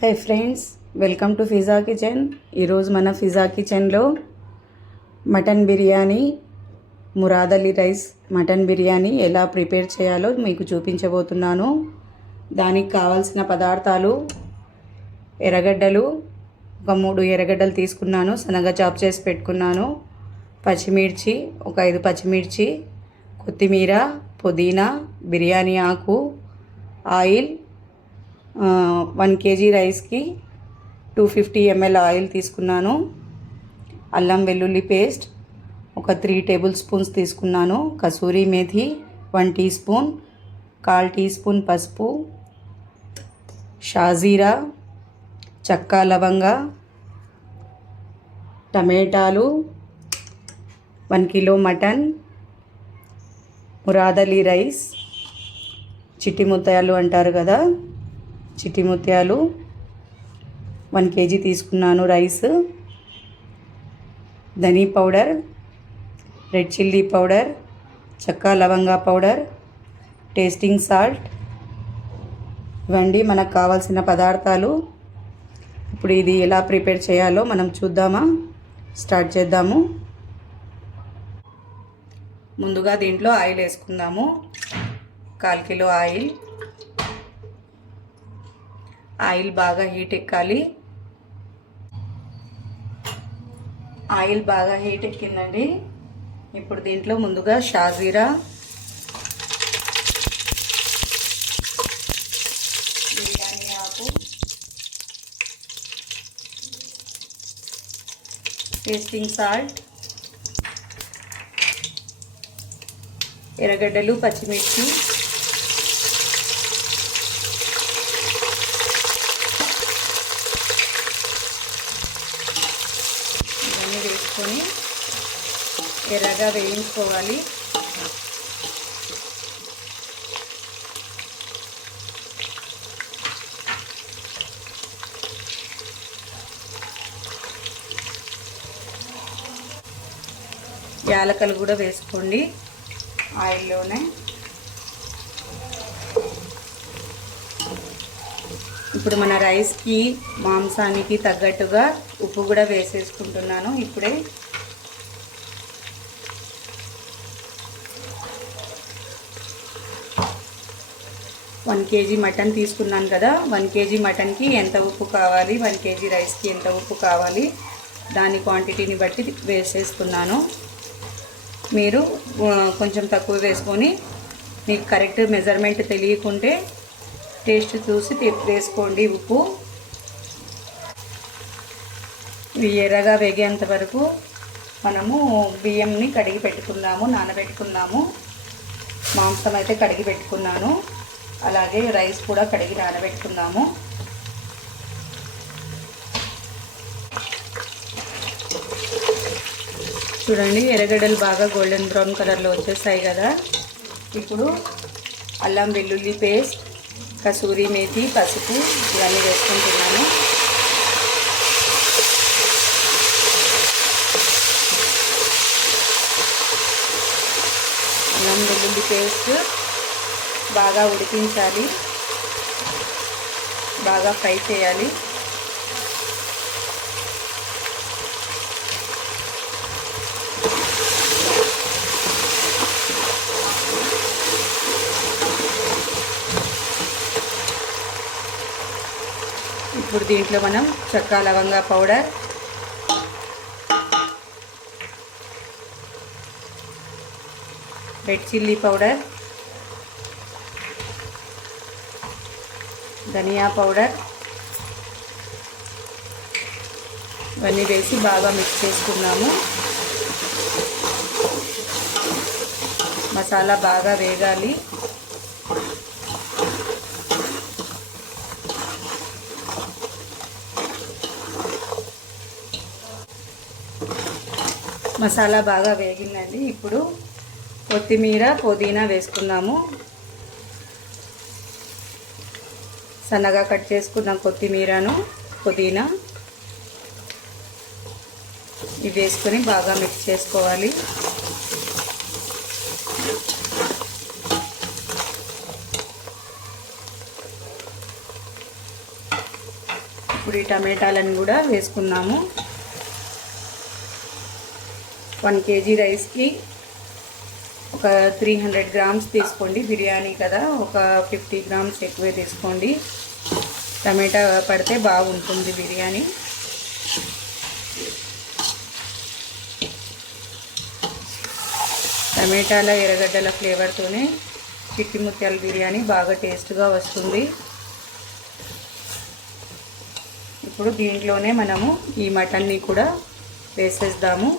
Hi friends, welcome to pizza kitchen. ఈరోజు మన pizza కిచెన్లో mutton biryani, Murad Ali rice mutton biryani ఎలా ప్రిపేర్ చేయాలో మీకు చూపించబోతున్నాను. దానికి కావాల్సిన పదార్థాలు: ఎర్రగడ్డలు, ఒక 3 ఎర్రగడ్డలు తీసుకున్నాను, సన్నగా చాప్ చేసి పెట్టుకున్నాను. పచ్చిమిర్చి, ఒక 5 పచ్చిమిర్చి, కొత్తిమీర, పుదీనా, బిర్యానీ ఆకు, ఆయిల్, 1 kg రైస్కి 250 ml ఆయిల్ తీసుకున్నాను. అల్లం వెల్లుల్లి పేస్ట్ ఒక 3 టేబుల్ స్పూన్స్ తీసుకున్నాను. Kasuri methi 1 tea spoon, 1/4 tea spoon పసుపు, షాజీరా, చెక్క లవంగ, టమాటాలు, 1 kilo mutton, Murad Ali rice, చిట్టి ముత్యాలు అంటారు కదా, చిట్టి ముత్యాలు 1 kg తీసుకున్నాను. రైస్, ధనీ పౌడర్, రెడ్ చిల్లీ పౌడర్, చెక్క లవంగా పౌడర్, టేస్టింగ్ సాల్ట్. ఇవండి మనకు కావాల్సిన పదార్థాలు. ఇప్పుడు ఇది ఎలా ప్రిపేర్ చేయాలో మనం చూద్దామా? స్టార్ట్ చేద్దాము. ముందుగా దీంట్లో ఆయిల్ వేసుకుందాము. 1/4 కిలో ఆయిల్. ఆయిల్ బాగా హీట్ ఎక్కాలి. ఆయిల్ బాగా హీట్ ఎక్కిందండి. ఇప్పుడు దీంట్లో ముందుగా షాజీరా, బిర్యానీ ఆకు, టేస్టింగ్ సాల్ట్, ఎర్రగడ్డలు, పచ్చిమిర్చి, ఇవన్నీ వేసుకొని ఎర్రగా వేయించుకోవాలి. యాలకలు కూడా వేసుకోండి ఆయిల్లోనే. ఇప్పుడు మన రైస్కి, మాంసానికి తగ్గట్టుగా ఉప్పు కూడా వేసేసుకుంటున్నాను ఇప్పుడే. వన్ కేజీ మటన్ తీసుకున్నాను కదా, 1 kg మటన్కి ఎంత ఉప్పు కావాలి, 1 kg రైస్కి ఎంత ఉప్పు కావాలి, దాని క్వాంటిటీని బట్టి వేసేస్తున్నాను. మీరు కొంచెం తక్కువ వేసుకొని, మీకు కరెక్ట్ మెజర్మెంట్ తెలియకుంటే టేస్ట్ చూసి వేసుకోండి ఉప్పు. ఇవి ఎర్రగా వేగేంత వరకు మనము బియ్యంని కడిగి పెట్టుకున్నాము, నానబెట్టుకున్నాము. మాంసం అయితే కడిగి పెట్టుకున్నాను, అలాగే రైస్ కూడా కడిగి నానబెట్టుకున్నాము. చూడండి, ఎర్రగడ్డలు బాగా గోల్డెన్ బ్రౌన్ కలర్లో వచ్చేసాయి కదా. ఇప్పుడు అల్లం వెల్లుల్లి పేస్ట్, కసూరి మేథి, పసుపు ఇవన్నీ వేసుకుంటున్నాను. అల్లం వెల్లుల్లి పేస్ట్ బాగా ఉడికించాలి, బాగా ఫ్రై చేయాలి. ఇప్పుడు దీంట్లో మనం చెక్క లవంగా పౌడర్, రెడ్ చిల్లీ పౌడర్, ధనియా పౌడర్ ఇవన్నీ వేసి బాగా మిక్స్ చేసుకున్నాము. మసాలా బాగా వేగాలి. మసాలా బాగా వేగిందండి. ఇప్పుడు కొత్తిమీర, పుదీనా వేసుకున్నాము. సన్నగా కట్ చేసుకున్న కొత్తిమీరను, పుదీనా ఇవి వేసుకొని బాగా మిక్స్ చేసుకోవాలి. ఇప్పుడు ఈ టమాటాలను కూడా వేసుకున్నాము. 1 kg రైస్కి ఒక 300 grams తీసుకోండి. బిర్యానీ కదా, ఒక 50 grams ఎక్కువే తీసుకోండి. టమాటా పడితే బాగుంటుంది బిర్యానీ. టమాటాల ఎర్రగడ్డల ఫ్లేవర్తోనే చిట్టి ముత్యాల బిర్యానీ బాగా టేస్ట్గా వస్తుంది. ఇప్పుడు దీంట్లోనే మనము ఈ మటన్ని కూడా వేసేద్దాము.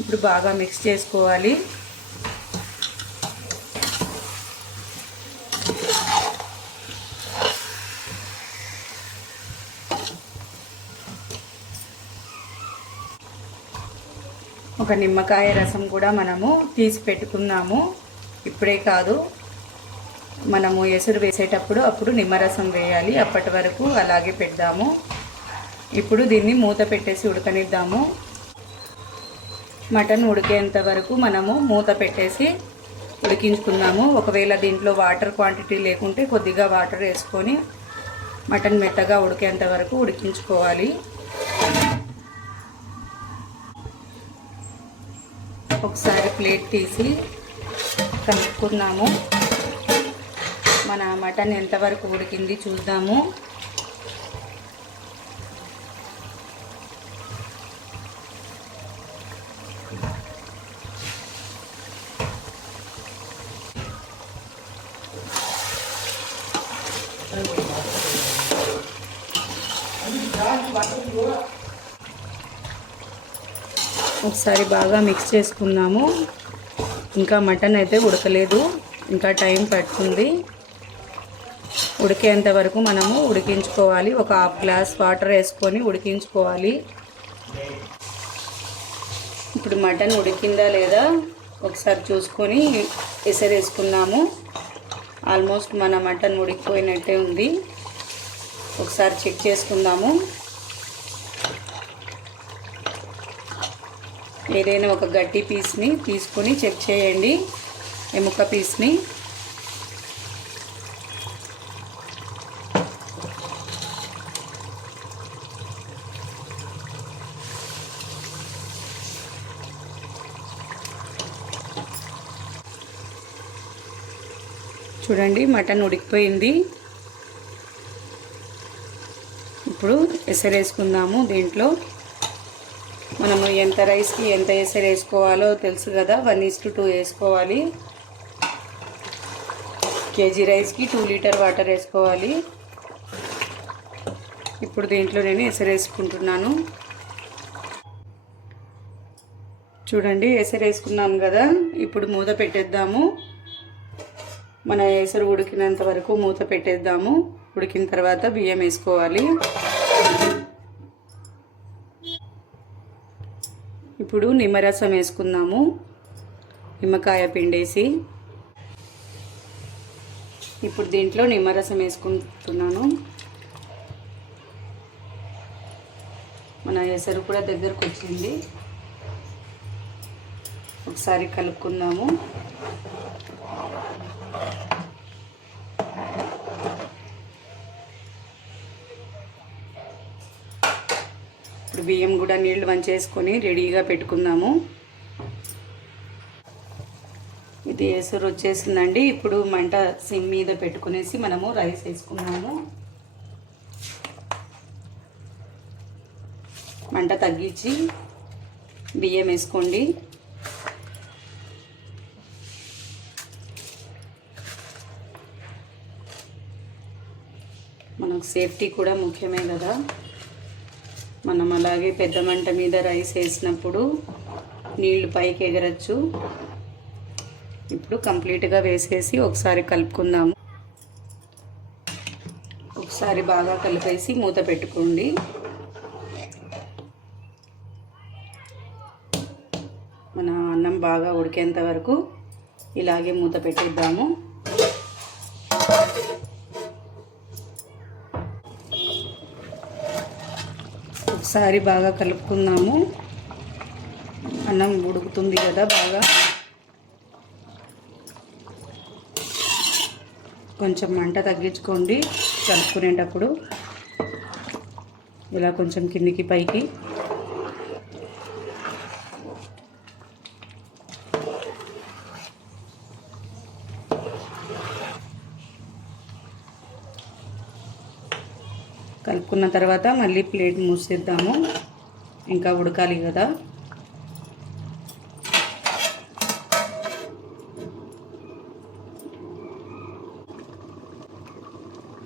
ఇప్పుడు బాగా మిక్స్ చేసుకోవాలి. ఒక నిమ్మకాయ రసం కూడా మనము తీసి పెట్టుకున్నాము. ఇప్పుడే కాదు, మనము ఎసురు వేసేటప్పుడు అప్పుడు నిమ్మరసం వేయాలి. అప్పటి వరకు అలాగే పెడదాము. ఇప్పుడు దీన్ని మూత పెట్టేసి ఉడకనిద్దాము. మటన్ ఉడికేంత వరకు మనము మూత పెట్టేసి ఉడికించుకుందాము. ఒకవేళ దీంట్లో వాటర్ క్వాంటిటీ లేకుంటే కొద్దిగా వాటర్ వేసుకొని మటన్ మెత్తగా ఉడికేంత వరకు ఉడికించుకోవాలి. ఒకసారి ప్లేట్ తీసి కలుపుకున్నాము. మన మటన్ ఎంతవరకు ఉడికింది చూద్దాము. ఒకసారి బాగా మిక్స్ చేసుకున్నాము. ఇంకా మటన్ అయితే ఉడకలేదు, ఇంకా టైం పడుతుంది. ఉడికేంత వరకు మనము ఉడికించుకోవాలి. ఒక 1/2 గ్లాస్ వాటర్ వేసుకొని ఉడికించుకోవాలి. ఇప్పుడు మటన్ ఉడికిందా లేదా ఒకసారి చూసుకొని ఎసరేసుకున్నాము. ఆల్మోస్ట్ మన మటన్ ఉడికిపోయినట్టే ఉంది. ఒకసారి చెక్ చేసుకుందాము. ఏదైనా ఒక గట్టి పీస్ని తీసుకొని చెక్ చేయండి, ఎముక పీస్ని. చూడండి, మటన్ ఉడికిపోయింది. ఇప్పుడు ఎసరేసుకుందాము. దీంట్లో మనము ఎంత రైస్కి ఎంత ఎసరు వేసుకోవాలో తెలుసు కదా, 1:2 వేసుకోవాలి. కేజీ రైస్కి 2 లీటర్ వాటర్ వేసుకోవాలి. ఇప్పుడు దీంట్లో నేను ఎసరు వేసుకుంటున్నాను. చూడండి, ఎసరు వేసుకున్నాను కదా. ఇప్పుడు మూత పెట్టేద్దాము. మన ఎసరు ఉడికినంత వరకు మూత పెట్టేద్దాము. ఉడికిన తర్వాత బియ్యం వేసుకోవాలి. ఇప్పుడు నిమ్మరసం వేసుకుందాము. నిమ్మకాయ పిండేసి ఇప్పుడు దీంట్లో నిమ్మరసం వేసుకుంటున్నాను. మన ఎసరు కూడా దగ్గరకు వచ్చింది. ఒకసారి కలుపుకుందాము. ఇప్పుడు బియ్యం కూడా నీళ్లు వంచేసుకొని రెడీగా పెట్టుకుందాము. ఇది ఎసరు వచ్చేసిందండి. ఇప్పుడు మంట సిమ్ మీద పెట్టుకునేసి మనము రైస్ వేసుకున్నాము. మంట తగ్గించి బియ్యం వేసుకోండి. మనకు సేఫ్టీ కూడా ముఖ్యమే కదా. మనం అలాగే పెద్ద మంట మీద రైస్ వేసినప్పుడు నీళ్లు పైకి ఎగరచ్చు. ఇప్పుడు కంప్లీట్గా వేసేసి ఒకసారి కలుపుకుందాము. ఒకసారి బాగా కలిపేసి మూత పెట్టుకోండి. మన అన్నం బాగా ఉడికేంత వరకు ఇలాగే మూత పెట్టేద్దాము. ఒకసారి బాగా కలుపుకుందాము. అన్నం ఉడుకుతుంది కదా బాగా, కొంచెం మంట తగ్గించుకోండి కలుపుకునేటప్పుడు. ఇలా కొంచెం కిందికి పైకి కలుపుకున్న తర్వాత మళ్ళీ ప్లేట్ మూసేద్దాము, ఇంకా ఉడకాలి కదా.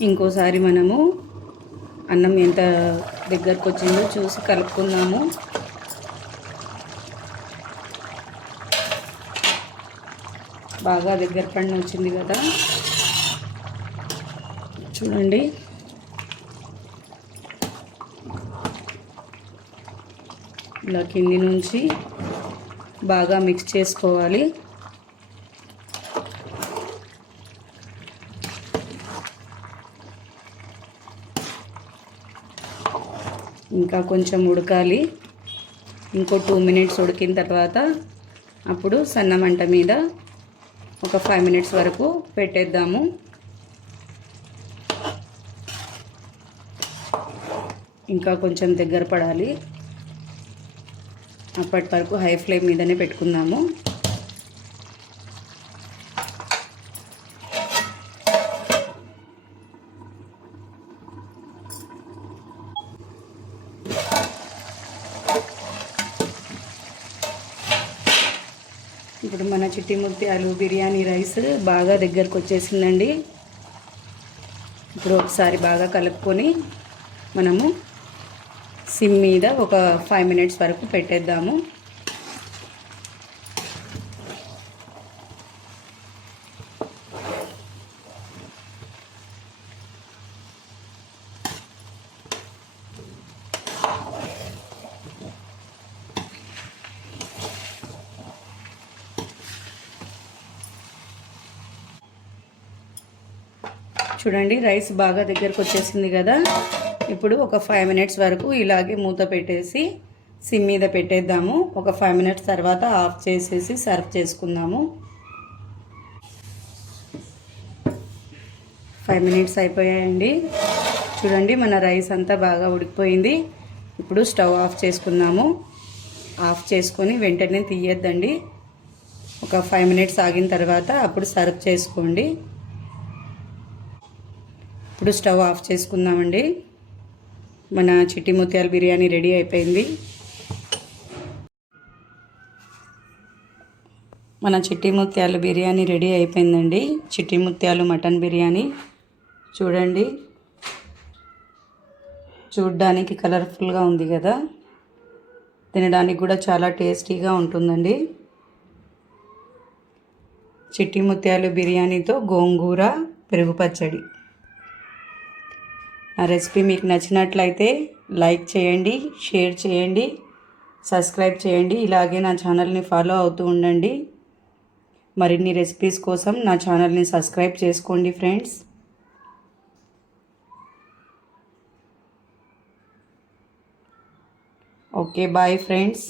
ఇంకోసారి మనము అన్నం ఎంత దగ్గరకు వచ్చిందో చూసి కలుపుకుందాము. బాగా దగ్గర పడిన వచ్చింది కదా, చూడండి. ఇలా కింది నుంచి బాగా మిక్స్ చేసుకోవాలి. ఇంకా కొంచెం ఉడకాలి. ఇంకో 2 మినిట్స్ ఉడికిన తర్వాత అప్పుడు సన్న మంట మీద ఒక 5 మినిట్స్ వరకు పెట్టేద్దాము. ఇంకా కొంచెం దగ్గర పడాలి, అప్పటి వరకు హై ఫ్లేమ్ మీదనే పెట్టుకుందాము. ఇప్పుడు మన చిట్టి ముత్యాలు బిర్యానీ రైస్ బాగా దగ్గరకు వచ్చేసిందండి. ఇప్పుడు ఒకసారి బాగా కలుపుకొని మనము సిమ్ మీద ఒక 5 మినిట్స్ వరకు పెట్టేద్దాము. చూడండి, రైస్ బాగా దగ్గరకు వచ్చేసింది కదా. ఇప్పుడు ఒక 5 మినిట్స్ వరకు ఇలాగే మూత పెట్టేసి సిమ్ మీద పెట్టేద్దాము. ఒక 5 మినిట్స్ తర్వాత ఆఫ్ చేసేసి సర్వ్ చేసుకుందాము. 5 మినిట్స్ అయిపోయాయండి. చూడండి, మన రైస్ అంతా బాగా ఉడికిపోయింది. ఇప్పుడు స్టవ్ ఆఫ్ చేసుకుందాము. ఆఫ్ చేసుకొని వెంటనే తీయొద్దండి. ఒక 5 మినిట్స్ ఆగిన తర్వాత అప్పుడు సర్వ్ చేసుకోండి. ఇప్పుడు స్టవ్ ఆఫ్ చేసుకుందామండి. మన చిట్టి ముత్యాల బిర్యానీ రెడీ అయిపోయింది. మన చిట్టి ముత్యాలు బిర్యానీ రెడీ అయిపోయిందండి. చిట్టి ముత్యాలు మటన్ బిర్యానీ చూడండి, చూడ్డానికి కలర్ఫుల్గా ఉంది కదా, తినడానికి కూడా చాలా టేస్టీగా ఉంటుందండి. చిట్టి ముత్యాలు బిర్యానీతో గోంగూర పెరుగు పచ్చడి. నా రెసిపీ మీకు నచ్చినట్లయితే లైక్ చేయండి, షేర్ చేయండి, సబ్స్క్రైబ్ చేయండి. ఇలాగే నా ఛానల్ని ఫాలో అవుతూ ఉండండి. మరిన్ని రెసిపీస్ కోసం నా ఛానల్ని సబ్స్క్రైబ్ చేసుకోండి ఫ్రెండ్స్. Okay, bye friends.